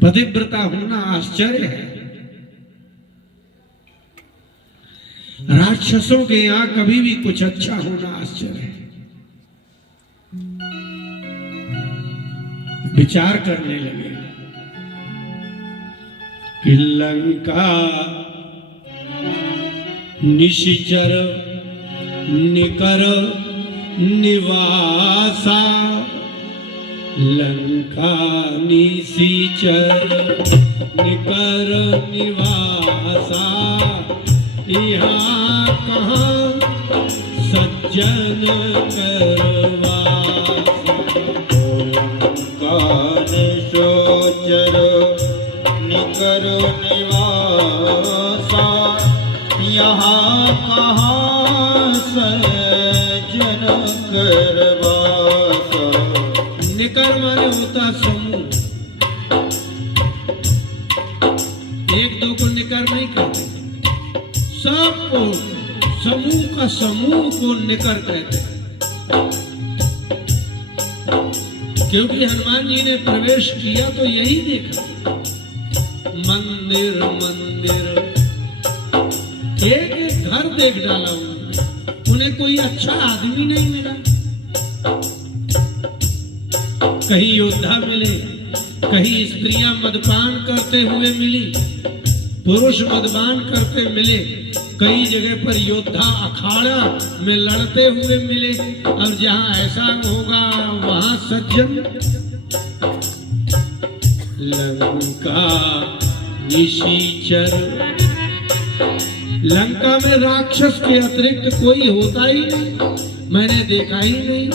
पतिव्रता होना आश्चर्य है। राक्षसों के यहां कभी भी कुछ अच्छा होना आश्चर्य है। विचार करने लगे कि लंका निशिचर निकर निवासा, लंका निशिचर निकर निवासा, यहाँ कहाँ सज्जन करवासा। लंका निशिचर निकर निवासा, यहाँ कहाँ सज्जन करवासा। निकर माने होता समूह, एक दो को निकर नहीं कहते, सबको समूह को निकर कहते हैं। क्योंकि हनुमान जी ने प्रवेश किया तो यही देखा, मंदिर मंदिर, एक एक घर देख डाला उन्हें कोई अच्छा आदमी नहीं मिला। कहीं योद्धा मिले, कहीं स्त्रियां मदपान करते हुए मिली, पुरुष मदपान करते मिले, कई जगह पर योद्धा अखाड़ा में लड़ते हुए मिले, और जहां ऐसा होगा वहां सज्जन। लंका निशिचर, लंका में राक्षस के अतिरिक्त कोई होता ही नहीं, मैंने देखा ही नहीं।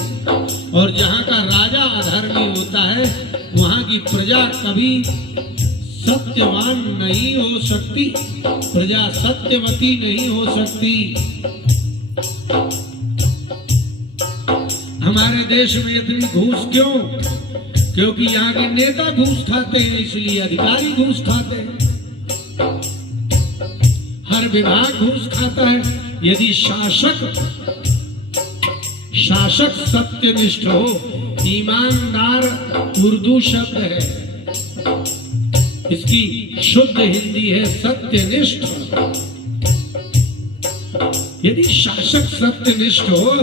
और जहाँ का राजा अधर्मी होता है वहाँ की प्रजा कभी सत्यवान नहीं हो सकती, प्रजा सत्यवती नहीं हो सकती। हमारे देश में इतनी घूस क्यों? क्योंकि यहाँ के नेता घूस खाते हैं, इसलिए अधिकारी घूस खाते हैं, हर विभाग घूस खाता है। यदि शासक सत्यनिष्ठ हो, ईमानदार उर्दू शब्द है, इसकी शुद्ध हिंदी है सत्यनिष्ठ। यदि शासक सत्यनिष्ठ हो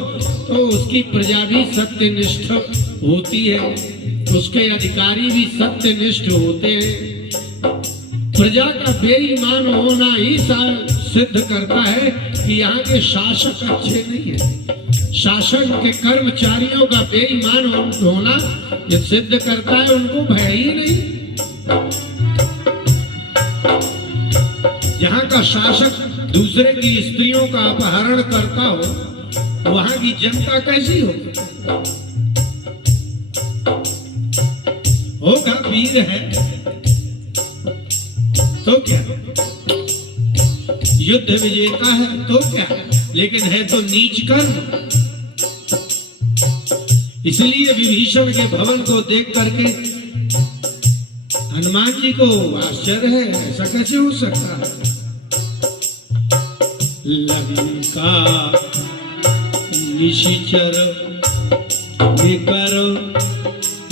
तो उसकी प्रजा भी सत्यनिष्ठ होती है, उसके अधिकारी भी सत्यनिष्ठ होते हैं। प्रजा का बेईमान होना ही सिद्ध करता है कि यहाँ के शासक अच्छे नहीं है। शासन के कर्मचारियों का बेईमान होना ये सिद्ध करता है उनको भय ही नहीं। यहाँ का शासक दूसरे की स्त्रियों का अपहरण करता हो, वहां की जनता कैसी होगी? होगा वीर है तो क्या, युद्ध विजेता है तो क्या, लेकिन है तो नीच कर्म। इसलिए विभीषण के भवन को देख करके हनुमान जी को आश्चर्य है, ऐसा कैसे हो सकता है। लंका निशिचर निकर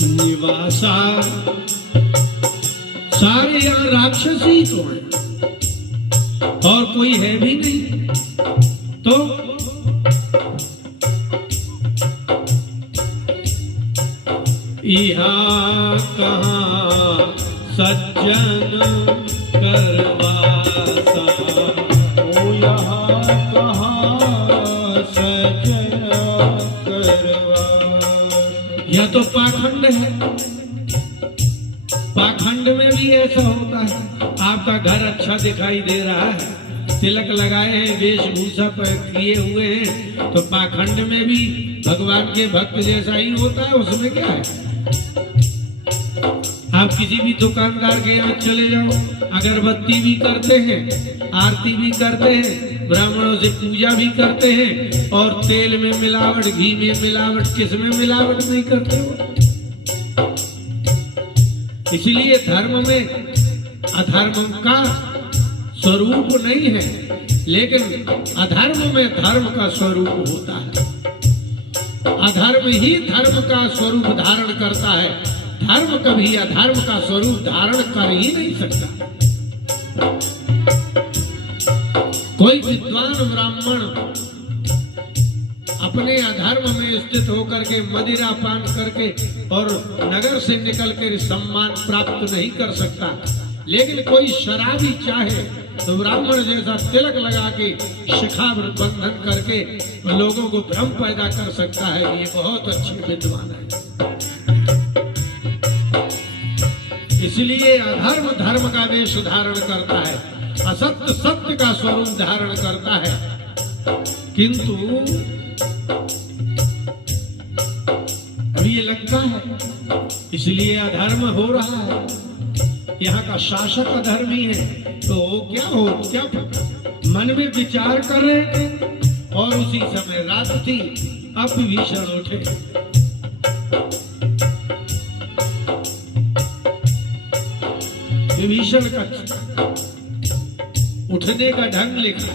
निवासा, सारे यहाँ राक्षस ही तो हैं और कोई है भी नहीं। तो यहाँ कहाँ सज्जन करवासा, ओ यहाँ कहाँ सज्जन करवासा। यह तो पाखंड है, पाखंड में भी ऐसा होता है। आपका घर अच्छा दिखाई दे रहा है, तिलक लगाए हैं, वेशभूषा किए हुए हैं, तो पाखंड में भी भगवान के भक्त जैसा ही होता है। उसमें क्या है? आप किसी भी दुकानदार के यहाँ चले जाओ, अगरबत्ती भी करते हैं, आरती भी करते हैं, ब्राह्मणों से पूजा भी करते हैं, और तेल में मिलावट, घी में मिलावट, किसमें मिलावट नहीं करते हो। इसलिए धर्म में अधर्म का स्वरूप नहीं है, लेकिन अधर्म में धर्म का स्वरूप होता है। अधर्म ही धर्म का स्वरूप धारण करता है। धर्म कभी अधर्म का स्वरूप धारण कर ही नहीं सकता। कोई विद्वान ब्राह्मण अपने अधर्म में स्थित होकर के मदिरा पान करके और नगर से निकल कर सम्मान प्राप्त नहीं कर सकता, लेकिन कोई शराबी चाहे तो ब्राह्मण जैसा तिलक लगा के शिखा बंधन करके लोगों को भ्रम पैदा कर सकता है। ये बहुत अच्छे विद्वान है। इसलिए अधर्म धर्म का वेश धारण करता है, असत्य सत्य का स्वरूप धारण करता है। किंतु अभी ये लगता है इसलिए अधर्म हो रहा है, यहाँ का शासक अधर्मी है, तो क्या हो क्या पता। मन में विचार कर रहे थे और उसी समय रात थी, अब विभीषण उठे। विभीषण का उठने का ढंग लिखा,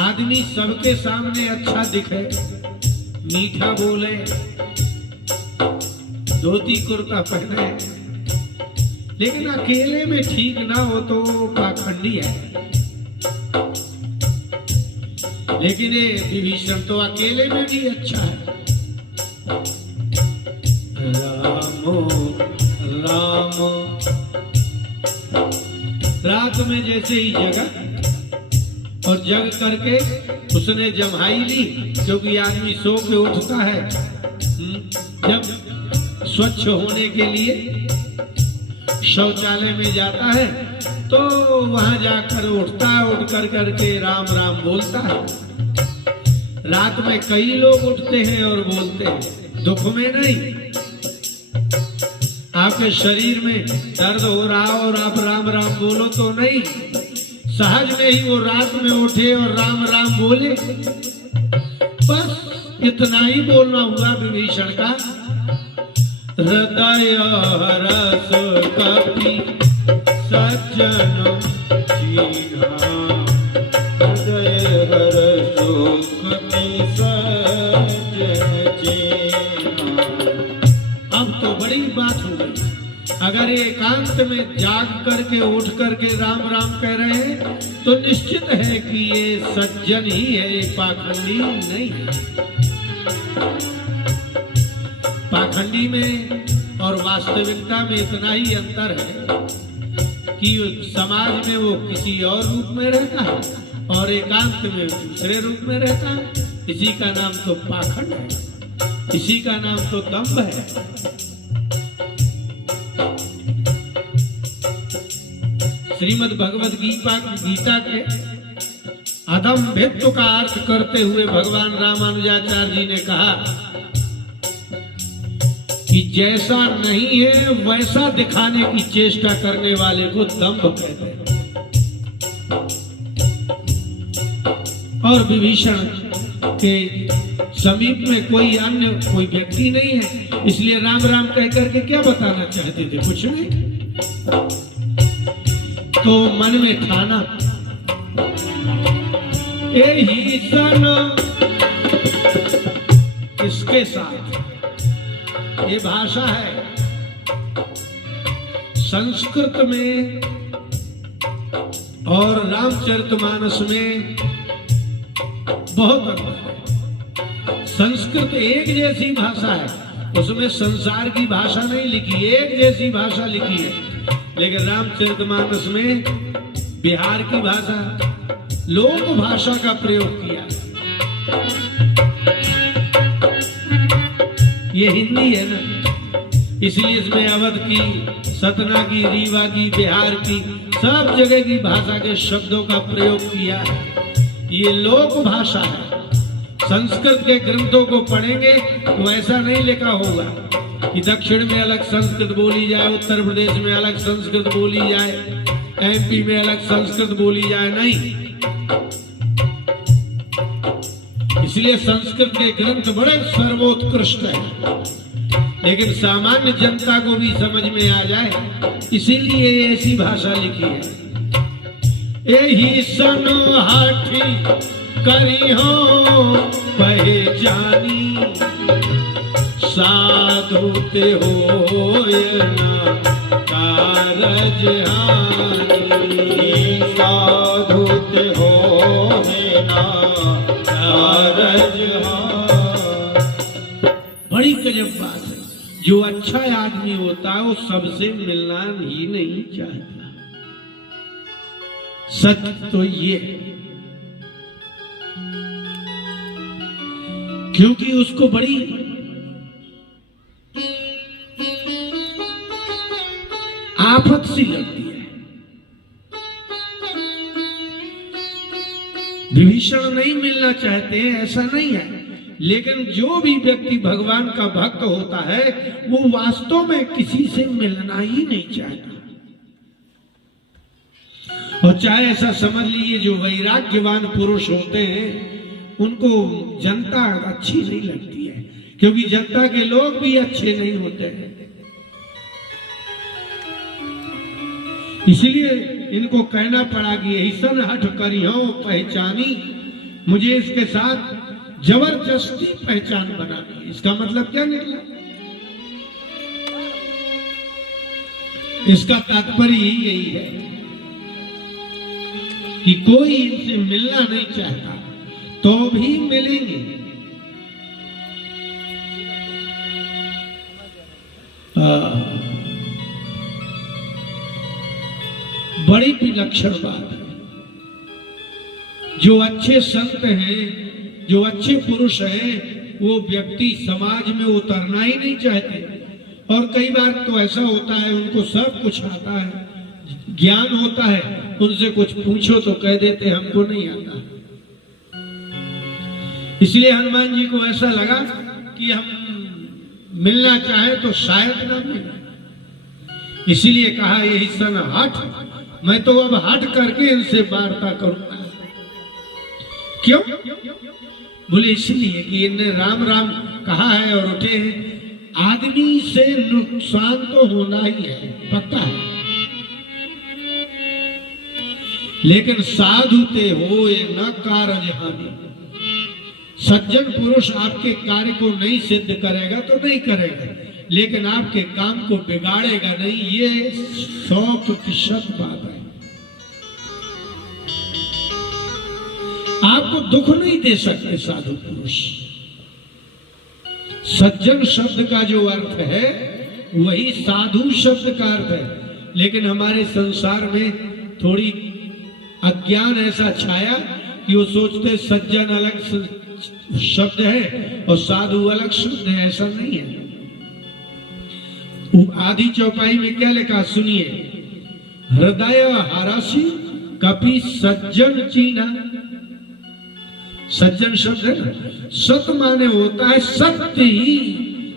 आदमी सबके सामने अच्छा दिखे, मीठा बोले, धोती कुर्ता पहने, लेकिन अकेले में ठीक ना हो तो पाखंडी है। लेकिन ये विभीषण तो अकेले में भी अच्छा है। रामो राम, रात में जैसे ही जगा और जग करके उसने जम्हाई ली, क्योंकि आदमी सो के उठता है जब स्वच्छ होने के लिए शौचालय में जाता है, तो वहां जाकर उठता है, उठ कर करके राम राम बोलता है। रात में कई लोग उठते हैं और बोलते हैं, दुख में नहीं। आपके शरीर में दर्द हो रहा और आप राम राम बोलो तो नहीं, सहज में ही वो रात में उठे और राम राम बोले। बस इतना ही बोलना हुआ विभीषण का। हृदय हरस कपि सज्जन चीन्हा, हृदय हरस कपि सज्जन चीन्हा। अब तो बड़ी बात हो गई। अगर एकांत में जाग करके उठ करके राम राम कह रहे हैं तो निश्चित है कि ये सज्जन ही है, ये पाखंडी नहीं है। पाखंडी में और वास्तविकता में इतना ही अंतर है कि समाज में वो किसी और रूप में रहता है और एकांत में दूसरे रूप में रहता है। इसी का नाम तो पाखंड है, इसी का नाम तो दंभ है। श्रीमद् भगवद गीता के अदम्भित्व का अर्थ करते हुए भगवान रामानुजाचार्य जी ने कहा कि जैसा नहीं है वैसा दिखाने की चेष्टा करने वाले को दंभ कहते हैं। और विभीषण के समीप में कोई व्यक्ति नहीं है, इसलिए राम राम कह करके क्या बताना चाहते थे, कुछ नहीं। तो मन में ठाना, यही सन इसके साथ, ये भाषा है संस्कृत में और रामचरितमानस में बहुत अंतर है। संस्कृत एक जैसी भाषा है, उसमें संसार की भाषा नहीं लिखी, एक जैसी भाषा लिखी है। लेकिन रामचरितमानस में बिहार की भाषा, लोक भाषा का प्रयोग किया। ये हिंदी है ना, इसलिए इसमें अवध की, सतना की, रीवा की, बिहार की, सब जगह की भाषा के शब्दों का प्रयोग किया है। ये लोक भाषा है। संस्कृत के ग्रंथों को पढ़ेंगे तो ऐसा नहीं लिखा होगा कि दक्षिण में अलग संस्कृत बोली जाए, उत्तर प्रदेश में अलग संस्कृत बोली जाए, एमपी में अलग संस्कृत बोली जाए, नहीं। इसलिए संस्कृत के ग्रंथ बड़े सर्वोत्कृष्ट हैं, लेकिन सामान्य जनता को भी समझ में आ जाए, इसीलिए ऐसी भाषा लिखी है। यही सन हाथी करी हो पहचानी, साधु ते होय ना कारज हानि, साधु ते होय ना कारज हानि। बड़ी गजब बात है। जो अच्छा आदमी होता है वो सबसे मिलना ही नहीं चाहता। सच तो ये है, क्योंकि उसको बड़ी आफत सी लगती है। विभीषण नहीं मिलना चाहते हैं ऐसा नहीं है, लेकिन जो भी व्यक्ति भगवान का भक्त होता है वो वास्तव में किसी से मिलना ही नहीं चाहता। और चाहे ऐसा समझ लीजिए जो वैराग्यवान पुरुष होते हैं उनको जनता अच्छी नहीं लगती है, क्योंकि जनता के लोग भी अच्छे नहीं होते हैं। इसलिए इनको कहना पड़ा कि ऐसन हठ करियो पहचानी, मुझे इसके साथ जबरदस्ती पहचान बनानी। इसका मतलब क्या निकला? इसका तात्पर्य यही है कि कोई इनसे मिलना नहीं चाहता तो भी मिलेंगे। बड़ी विलक्षण बात है। जो अच्छे संत हैं, जो अच्छे पुरुष हैं, वो व्यक्ति समाज में उतरना ही नहीं चाहते। और कई बार तो ऐसा होता है उनको सब कुछ आता है, ज्ञान होता है, उनसे कुछ पूछो तो कह देते हमको नहीं आता। इसलिए हनुमान जी को ऐसा लगा कि हम मिलना चाहे तो शायद ना मिले। इसीलिए कहा यही सन हठ, मैं तो अब हट करके इनसे वार्ता करूंगा। क्यों? बोले इसलिए कि इनने राम राम कहा है और उठे हैं। आदमी से नुकसान तो होना ही है, पक्का है, लेकिन साधु ते होए न कारज हानि। सज्जन पुरुष आपके कार्य को नहीं सिद्ध करेगा तो नहीं करेगा, लेकिन आपके काम को बिगाड़ेगा नहीं। ये 100% बात है। आपको दुख नहीं दे सकते साधु पुरुष। सज्जन शब्द का जो अर्थ है वही साधु शब्द का अर्थ है, लेकिन हमारे संसार में थोड़ी अज्ञान ऐसा छाया कि वो सोचते सज्जन अलग शब्द है और साधु अलग शब्द है। ऐसा नहीं है। आधी चौपाई में क्या लिखा सुनिए, हृदय हरासी कपि सज्जन चीना। सज्जन शब्द है ना, सत माने होता है सत्य ही,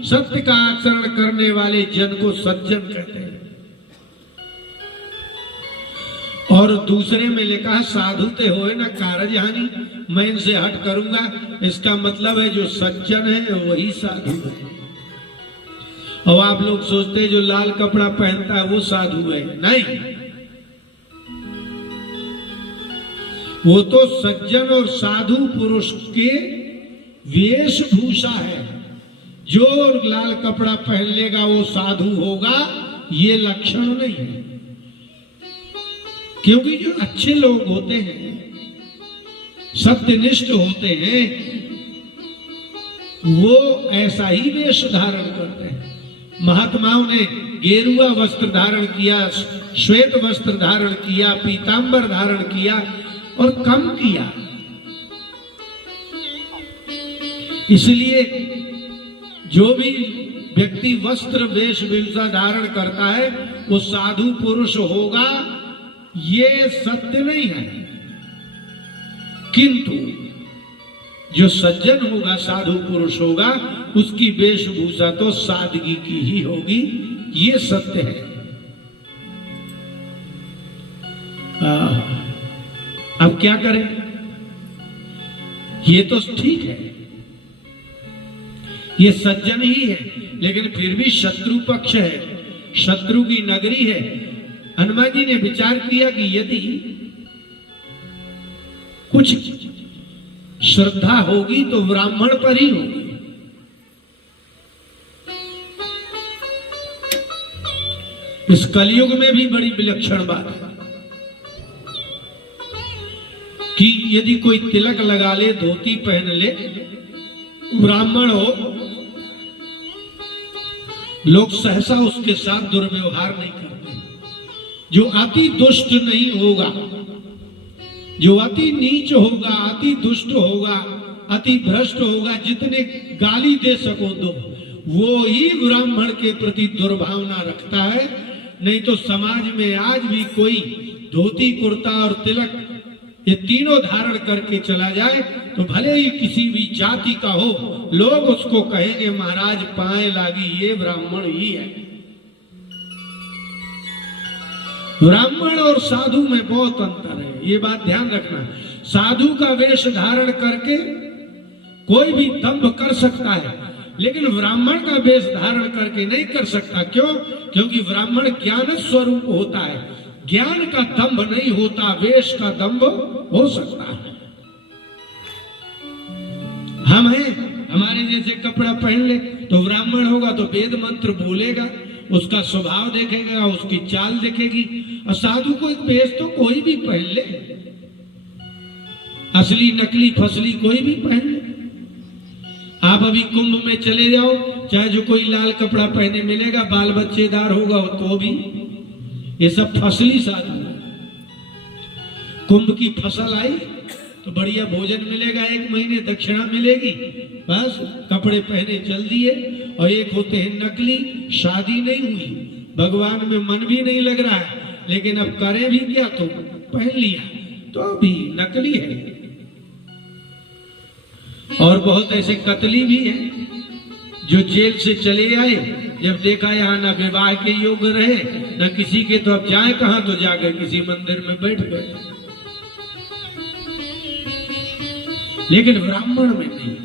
सत्य का आचरण करने वाले जन को सज्जन कहते हैं। और दूसरे में लिखा है साधु ते होए ना कारज हानि, मैं इनसे हट करूंगा। इसका मतलब है जो सज्जन है वही साधु है। और आप लोग सोचते हैं जो लाल कपड़ा पहनता है वो साधु है, नहीं, वो तो सज्जन और साधु पुरुष के वेशभूषा है। जो लाल कपड़ा पहन लेगा वो साधु होगा, ये लक्षण नहीं है। क्योंकि जो अच्छे लोग होते हैं, सत्यनिष्ठ होते हैं, वो ऐसा ही वेश धारण करते हैं। महात्माओं ने गेरुआ वस्त्र धारण किया, श्वेत वस्त्र धारण किया, पीतांबर धारण किया और कम किया। इसलिए जो भी व्यक्ति वस्त्र वेशभूषा धारण करता है वो साधु पुरुष होगा, ये सत्य नहीं है। किंतु जो सज्जन होगा, साधु पुरुष होगा, उसकी वेशभूषा तो सादगी की ही होगी, ये सत्य है। अब क्या करें? ये तो ठीक है, ये सज्जन ही है, लेकिन फिर भी शत्रु पक्ष है, शत्रु की नगरी है। हनुमान जी ने विचार किया कि यदि कुछ श्रद्धा होगी तो ब्राह्मण पर ही होगी। इस कलयुग में भी बड़ी विलक्षण बात है कि यदि कोई तिलक लगा ले, धोती पहन ले, ब्राह्मण हो, लोग सहसा उसके साथ दुर्व्यवहार नहीं करते। जो अति दुष्ट नहीं होगा, जो अति नीच होगा, अति दुष्ट होगा, अति भ्रष्ट होगा, जितने गाली दे सको दो, वो ही ब्राह्मण के प्रति दुर्भावना रखता है। नहीं तो समाज में आज भी कोई धोती कुर्ता और तिलक ये तीनों धारण करके चला जाए तो भले ही किसी भी जाति का हो, लोग उसको कहेंगे महाराज पाए लागी ये ब्राह्मण ही है। ब्राह्मण और साधु में बहुत अंतर है, ये बात ध्यान रखना। साधु का वेश धारण करके कोई भी दंभ कर सकता है, लेकिन ब्राह्मण का वेश धारण करके नहीं कर सकता। क्यों? क्योंकि ब्राह्मण ज्ञान स्वरूप होता है, ज्ञान का दंभ नहीं होता, वेश का दंभ हो सकता है। हम हैं, हमारे जैसे कपड़ा पहन ले तो ब्राह्मण होगा तो वेद मंत्र बोलेगा, उसका स्वभाव देखेगा, उसकी चाल देखेगी। और साधु को एक वेश तो कोई भी पहन ले, असली नकली फसली कोई भी पहन ले। आप अभी कुंभ में चले जाओ, चाहे जो कोई लाल कपड़ा पहने मिलेगा, बाल बच्चेदार होगा तो भी, ये सब फसली साधु है। कुंभ की फसल आई तो बढ़िया भोजन मिलेगा, 1 महीने दक्षिणा मिलेगी, बस कपड़े पहने चल दिए। और एक होते हैं नकली, शादी नहीं हुई, भगवान में मन भी नहीं लग रहा है, लेकिन अब करें भी क्या, तो पहन लिया, तो भी नकली है। और बहुत ऐसे कतली भी हैं जो जेल से चले आए, जब देखा यहाँ न विवाह के योग्य रहे न किसी के, तो अब जाए कहां, तो जाकर किसी मंदिर में बैठ गए। लेकिन ब्राह्मण में नहीं।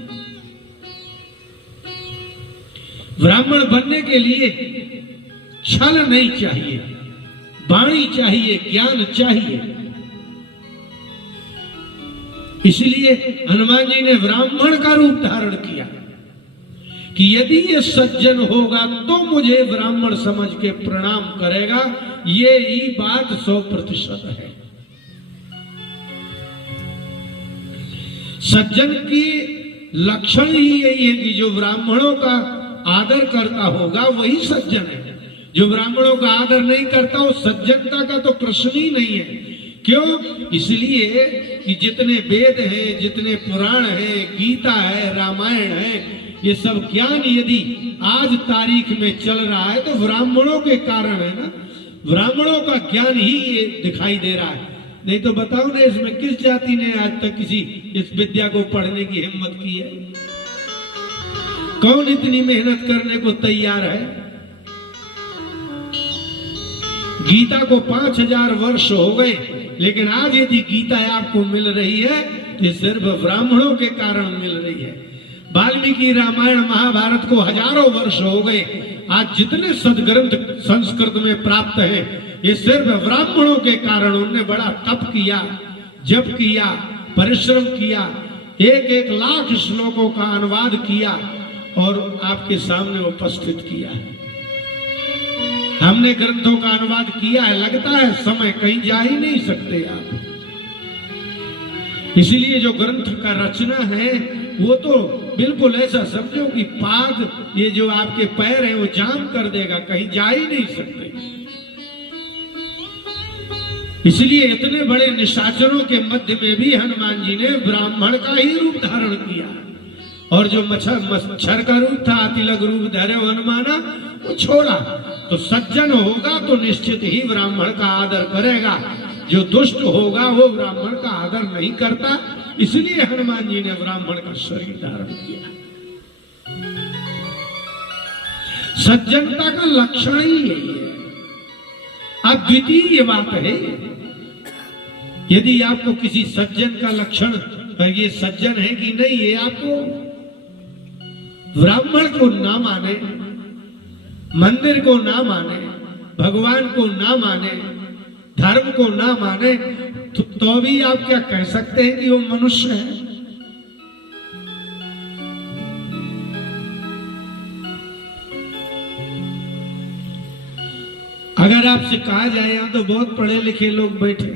ब्राह्मण बनने के लिए छल नहीं चाहिए, वाणी चाहिए, ज्ञान चाहिए। इसलिए हनुमान जी ने ब्राह्मण का रूप धारण किया कि यदि ये सज्जन होगा तो मुझे ब्राह्मण समझ के प्रणाम करेगा। ये ही बात 100% है। सज्जन की लक्षण ही यही है कि जो ब्राह्मणों का आदर करता होगा वही सज्जन है। जो ब्राह्मणों का आदर नहीं करता वो सज्जनता का तो प्रश्न ही नहीं है। क्यों? इसलिए कि जितने वेद हैं, जितने पुराण हैं, गीता है, रामायण है, ये सब ज्ञान यदि आज तारीख में चल रहा है तो ब्राह्मणों के कारण है ना। ब्राह्मणों का ज्ञान ही ये दिखाई दे रहा है। नहीं तो बताओ ना, इसमें किस जाति ने आज तक किसी इस विद्या को पढ़ने की हिम्मत की है? कौन इतनी मेहनत करने को तैयार है? गीता को 5000 वर्ष हो गए, लेकिन आज यदि गीता आपको मिल रही है तो सिर्फ ब्राह्मणों के कारण मिल रही है। वाल्मीकि रामायण महाभारत को हजारों वर्ष हो गए, आज जितने सदग्रंथ संस्कृत में प्राप्त हैं ये सिर्फ ब्राह्मणों के कारण। उन्होंने बड़ा तप किया, जप किया, परिश्रम किया, 1-1 लाख श्लोकों का अनुवाद किया और आपके सामने उपस्थित किया है। हमने ग्रंथों का अनुवाद किया है, लगता है समय, कहीं जा ही नहीं सकते आप। इसलिए जो ग्रंथ का रचना है वो तो बिल्कुल ऐसा समझो कि पाद, ये जो आपके पैर हैं वो जाम कर देगा, कहीं जा ही नहीं सकते। इसलिए इतने बड़े निशाचरों के मध्य में भी हनुमान जी ने ब्राह्मण का ही रूप धारण किया। और जो मच्छर का रूप था, तिलक रूप धरे हनुमाना, वो छोड़ा। तो सज्जन होगा तो निश्चित ही ब्राह्मण का आदर करेगा, जो दुष्ट होगा वो ब्राह्मण का आदर नहीं करता। इसलिए हनुमान जी ने ब्राह्मण का शरीर धारण किया। सज्जनता का लक्षण ही यही है। अद्वितीय बात है। यदि आपको किसी सज्जन का लक्षण, ये सज्जन है कि नहीं, ये आपको ब्राह्मण को ना माने, मंदिर को ना माने, भगवान को ना माने, धर्म को ना माने, तो भी आप क्या कह सकते हैं कि वो मनुष्य है? अगर आपसे कहा जाए, यहां तो बहुत पढ़े लिखे लोग बैठे,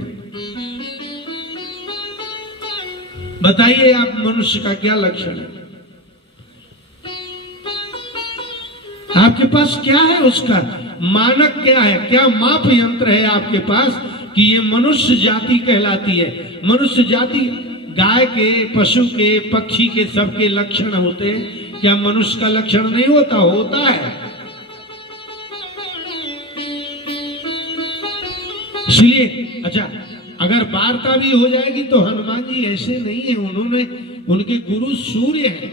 बताइए आप मनुष्य का क्या लक्षण है? आपके पास क्या है? उसका मानक क्या है? क्या माप यंत्र है आपके पास कि ये मनुष्य जाति कहलाती है? मनुष्य जाति गाय के, पशु के, पक्षी के सबके लक्षण होते हैं, क्या मनुष्य का लक्षण नहीं होता? होता है। इसलिए अच्छा, अगर वार्ता भी हो जाएगी तो हनुमान जी ऐसे नहीं है, उन्होंने, उनके गुरु सूर्य हैं,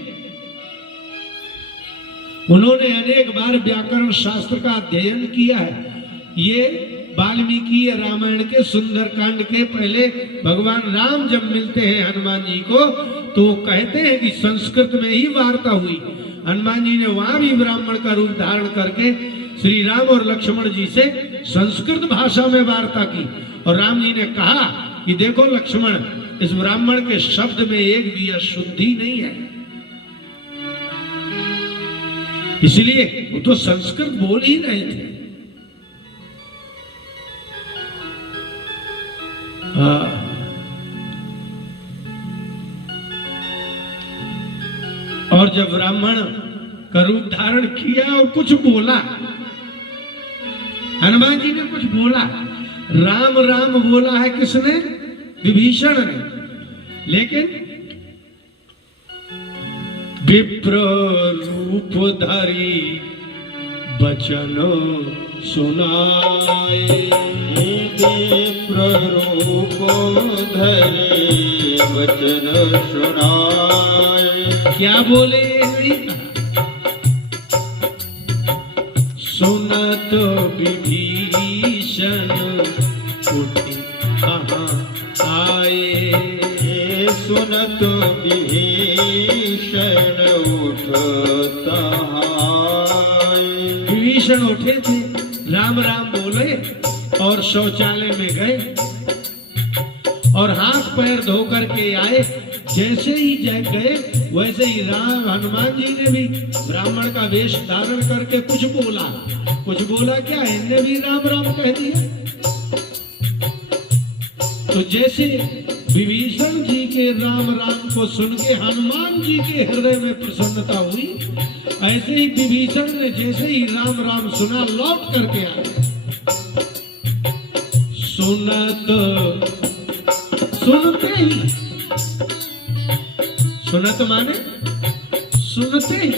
उन्होंने अनेक बार व्याकरण शास्त्र का अध्ययन किया है। ये वाल्मीकि रामायण के सुंदरकांड के पहले भगवान राम जब मिलते हैं हनुमान जी को, तो वो कहते हैं कि संस्कृत में ही वार्ता हुई। हनुमान जी ने वहां भी ब्राह्मण का रूप धारण करके श्री राम और लक्ष्मण जी से संस्कृत भाषा में वार्ता की, और राम जी ने कहा कि देखो लक्ष्मण, इस ब्राह्मण के शब्द में एक भी अशुद्धि नहीं है। इसलिए वो तो संस्कृत बोल ही रहे थे। और जब ब्राह्मण का रूप धारण किया और कुछ बोला, हनुमान जी ने कुछ बोला, राम राम बोला है किसने? विभीषण ने। लेकिन विप्र रूप धरी बचन सुनाए, विप्र रूप धरी बचन सुनाए। क्या बोले? नहीं कहा। सुनत विभीषण उठे कहाँ आए, सुनत विभीषण उठत आए। विभीषण उठे थे, राम राम बोले और शौचालय में गए और हाथ पैर धो करके आए। जैसे ही गए वैसे ही राम, हनुमान जी ने भी ब्राह्मण का वेश धारण करके कुछ बोला। कुछ बोला क्या? इनने भी राम राम कह दिया। तो जैसे विभीषण जी के राम राम को सुन के हनुमान जी के हृदय में प्रसन्नता हुई, ऐसे ही विभीषण ने जैसे ही राम राम सुना, लौट करके आए। सुनते ही, सुनत माने सुनते ही,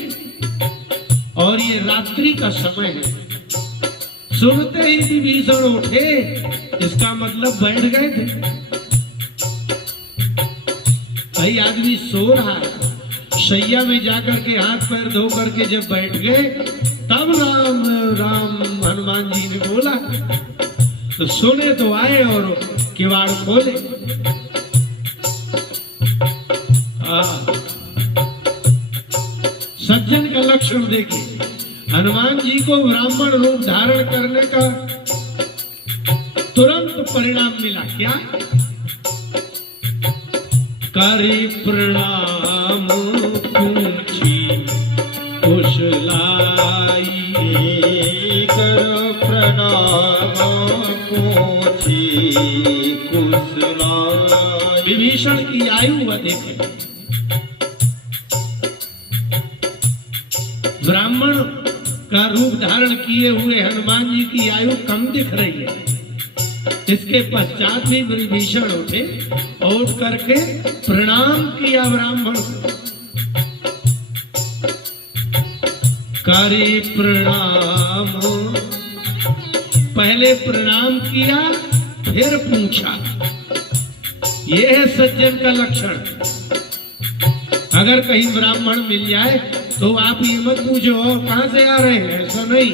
और ये रात्रि का समय है। सुनते ही विभीषण उठे, इसका मतलब बैठ गए थे। भाई आदमी सो रहा है, शैया में जाकर के हाथ पैर धो करके जब बैठ गए, तब राम राम हनुमान जी ने बोला। तो सुने तो आए और किवाड़ खोले। सज्जन का लक्षण देखिए, हनुमान जी को ब्राह्मण रूप धारण करने का तुरंत परिणाम मिला। क्या? करी प्रणाम पूछी कुशलाई, कर प्रणाम पूछी कुशलाई। विभीषण की आयु अधिक है। ब्राह्मण का रूप धारण किए हुए हनुमान जी की आयु कम दिख रही है। इसके पश्चात भी विभीषण उठे, उठ करके प्रणाम किया ब्राह्मण को। करी प्रणाम, पहले प्रणाम किया फिर पूछा। यह है सज्जन का लक्षण। अगर कहीं ब्राह्मण मिल जाए तो आप ये मत पूछो कहां से आ रहे हैं, ऐसा नहीं।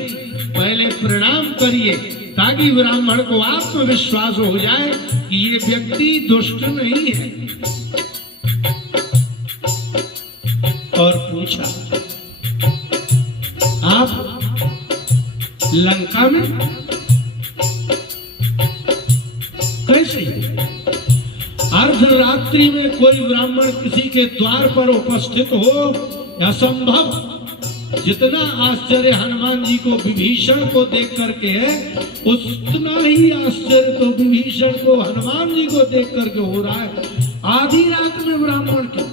पहले प्रणाम करिए ताकि ब्राह्मण को आत्मविश्वास हो जाए कि ये व्यक्ति दुष्ट नहीं है। और पूछा, आप लंका में कैसे? अर्धरात्रि में कोई ब्राह्मण किसी के द्वार पर उपस्थित हो, असंभव। जितना आश्चर्य हनुमान जी को विभीषण को देख करके है, उतना ही आश्चर्य तो विभीषण को हनुमान जी को देख करके हो रहा है। आधी रात में ब्राह्मण की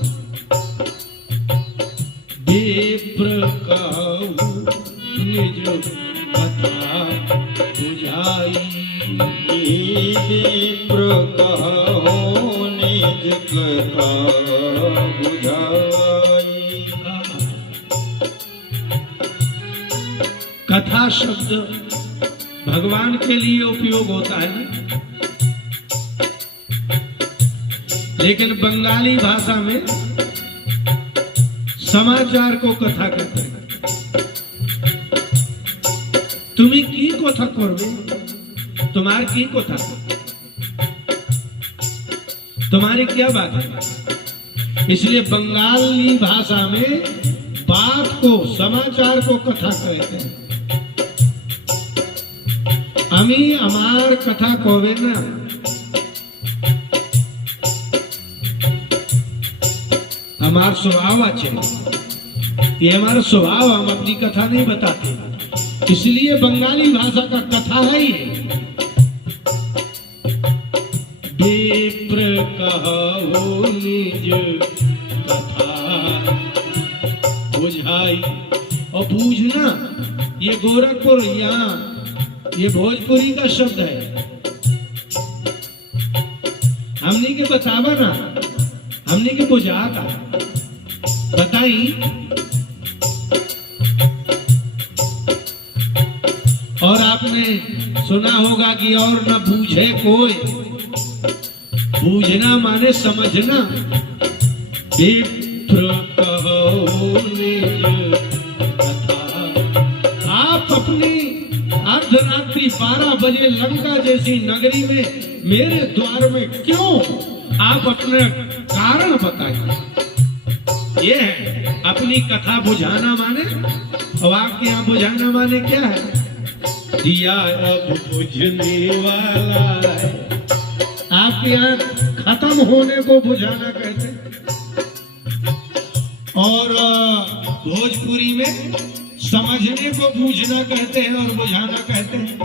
विप्र कहु निज कथा बुझाई, विप्र कहु निज कथा बुझाई। कथा शब्द भगवान के लिए उपयोग होता है, लेकिन बंगाली भाषा में समाचार को कथा कहते हैं। तुम्हें की कथा करबे, तुम्हारी की कथा, तुम्हारी क्या बात है। इसलिए बंगाली भाषा में बात को, समाचार को कथा कहते हैं। हमी हमार कथा कहबे ना, हमार स्वभाव अच्छे, ये हमारा स्वभाव, हम अपनी कथा नहीं बताते, इसलिए बंगाली भाषा का कथा है ये। विप्र कहु निज कथा बुझाई। और बूझना, ये गोरखपुर, यहाँ ये भोजपुरी का शब्द है। हमने के बतावा ना, हमने के बुझाता बताई। और आपने सुना होगा कि और न बूझे कोई, बूझना माने समझना। विप्र कहु निज कथा। आप अपनी अर्धरात्रि 12 बजे लंका जैसी नगरी में मेरे द्वार में क्यों, आप अपने कारण बताइए। ये है अपनी कथा बुझाना माने। और आपके यहाँ बुझाना माने क्या है? दिया अब बुझने वाला है। आपके यहाँ खत्म होने को बुझाना कहते हैं। और भोजपुरी में समझने को बूझना कहते हैं और बुझाना कहते हैं।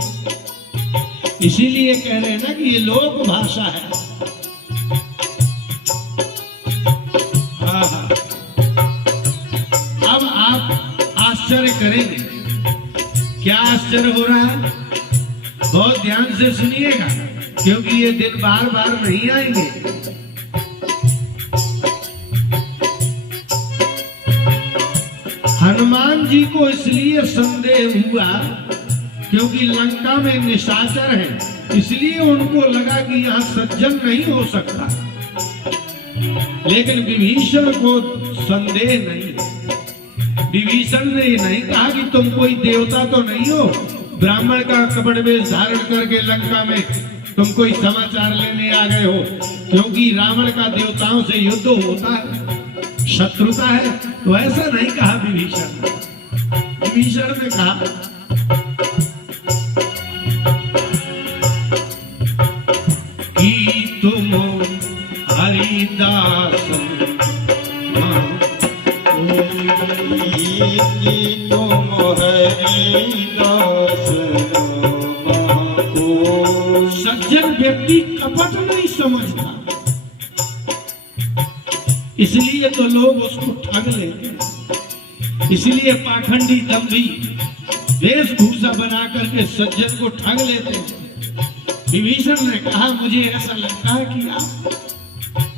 इसीलिए कह रहे हैं ना कि ये लोक भाषा है। हाँ। अब आप आश्चर्य करेंगे, क्या आश्चर्य हो रहा है? बहुत ध्यान से सुनिएगा, क्योंकि ये दिन बार बार नहीं आएंगे। हनुमान जी को इसलिए संदेह हुआ क्योंकि लंका में निशाचर है, इसलिए उनको लगा कि यहाँ सज्जन नहीं हो सकता। लेकिन विभीषण को संदेह नहीं। विभीषण ने ये नहीं कहा कि तुम कोई देवता तो नहीं हो, ब्राह्मण का कपड़ वेश धारण करके लंका में तुम कोई समाचार लेने आ गए हो। क्योंकि रावण का देवताओं से युद्ध होता है, शत्रुता है, तो ऐसा नहीं कहा विभीषण। विभीषण ने कहा कि तुम हरिदास सज्जन व्यक्ति कपट नहीं समझता, इसलिए तो लोग उसको ठग लेते हैं। इसलिए पाखंडी दंभी वेशभूषा बना करके सज्जन को ठग लेते हैं। विभीषण ने कहा मुझे ऐसा लगता है कि आप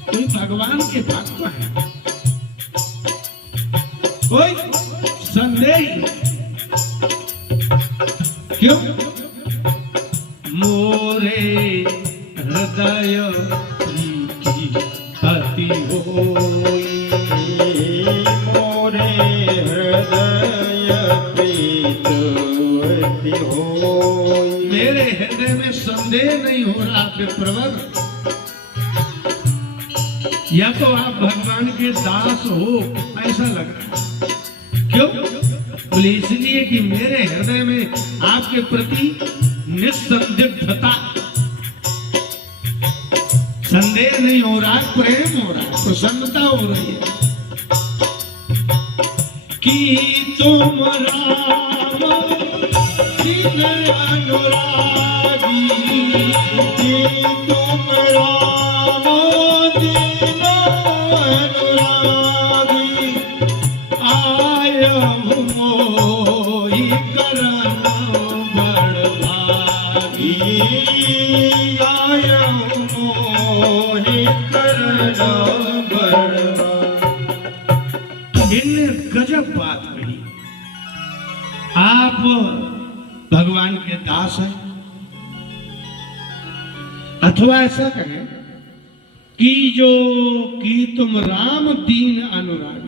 कोई भगवान के भक्त हैं, कोई संदेह। क्यों? मोरे हृदय अति होई, मोरे हृदय प्रीत अति होई। मेरे हृदय में संदेह नहीं हो रहा विप्रवर, या तो आप भगवान के दास हो ऐसा लग रहा है। क्यों? बोले इसलिए कि मेरे हृदय में आपके प्रति निस्संदिग्धता, संदेह नहीं हो रहा, प्रेम हो रहा, प्रसन्नता हो रही है। कि तुम राम दीन अनुरागी, कि तुम राम दीन अनुरागी, आयहु मोहि करन बड़ भागी। आयहु मोहि करन बड़ भागी। इनने गजब बात कही। आप भगवान के दास हैं, अथवा ऐसा कहें कि तुम राम दीन अनुरागी,